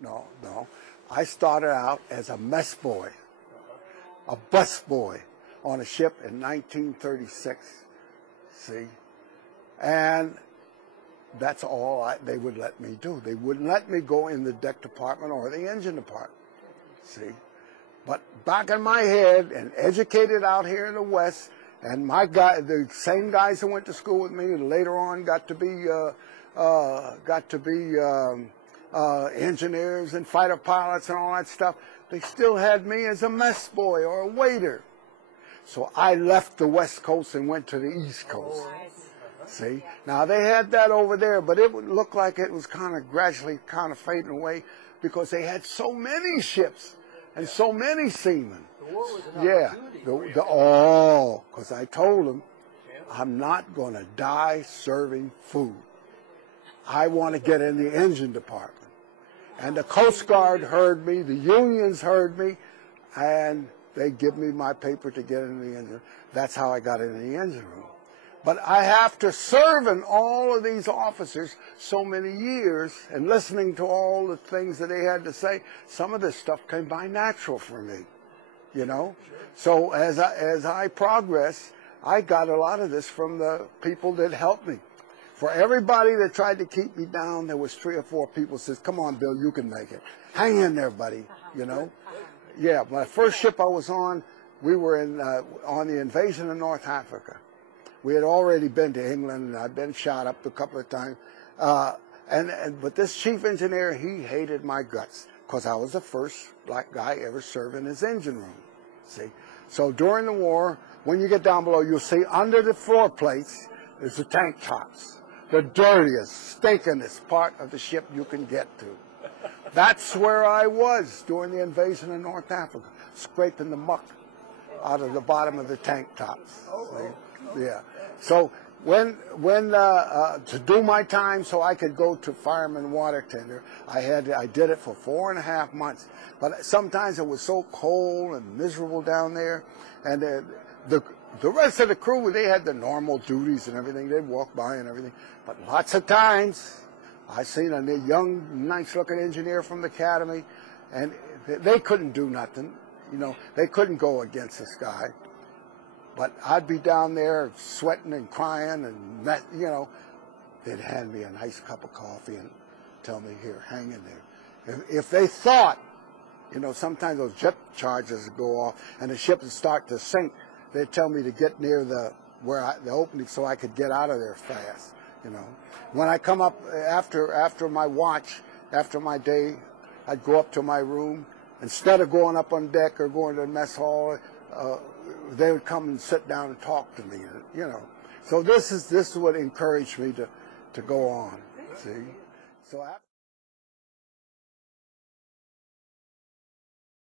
No. I started out as a mess boy, a bus boy on a ship in 1936, see? And that's all they would let me do. They wouldn't let me go in the deck department or the engine department, see? But back in my head, and educated out here in the West, and the same guys who went to school with me and later on got to be engineers and fighter pilots and all that stuff, they still had me as a mess boy or a waiter. So I left the West Coast and went to the East Coast. See? Now, they had that over there, but it would look like it was kind of gradually kind of fading away because they had so many ships and so many seamen. Yeah. Because I told them, I'm not going to die serving food. I want to get in the engine department. And the Coast Guard heard me, the unions heard me, and they give me my paper to get in the engine. That's how I got in the engine room. But I have to serve in all of these officers so many years and listening to all the things that they had to say. Some of this stuff came by natural for me, you know. So as I progressed, I got a lot of this from the people that helped me. For everybody that tried to keep me down, there was 3 or 4 people that says, come on, Bill, you can make it. Hang in there, buddy, you know. Yeah, my first ship I was on, we were on the invasion of North Africa. We had already been to England, and I'd been shot up a couple of times. But this chief engineer, he hated my guts because I was the first black guy ever served in his engine room, see. So during the war, when you get down below, you'll see under the floor plates is the tank tops. The dirtiest, stinkingest part of the ship you can get to. That's where I was during the invasion of North Africa, scraping the muck out of the bottom of the tank tops. See? Yeah. So to do my time so I could go to fireman water tender, I did it for 4.5 months. But sometimes it was so cold and miserable down there, and the rest of the crew, they had the normal duties and everything. They'd walk by and everything. But lots of times, I seen a young, nice-looking engineer from the academy, and they couldn't do nothing. You know, they couldn't go against this guy. But I'd be down there sweating and crying, and that, you know, they'd hand me a nice cup of coffee and tell me, here, hang in there. If they thought, you know, sometimes those jet charges would go off and the ship would start to sink, they'd tell me to get near the opening so I could get out of there fast, you know. When I come up after my watch, after my day, I'd go up to my room. Instead of going up on deck or going to the mess hall, they would come and sit down and talk to me, you know. So this is what encouraged me to go on, see. So after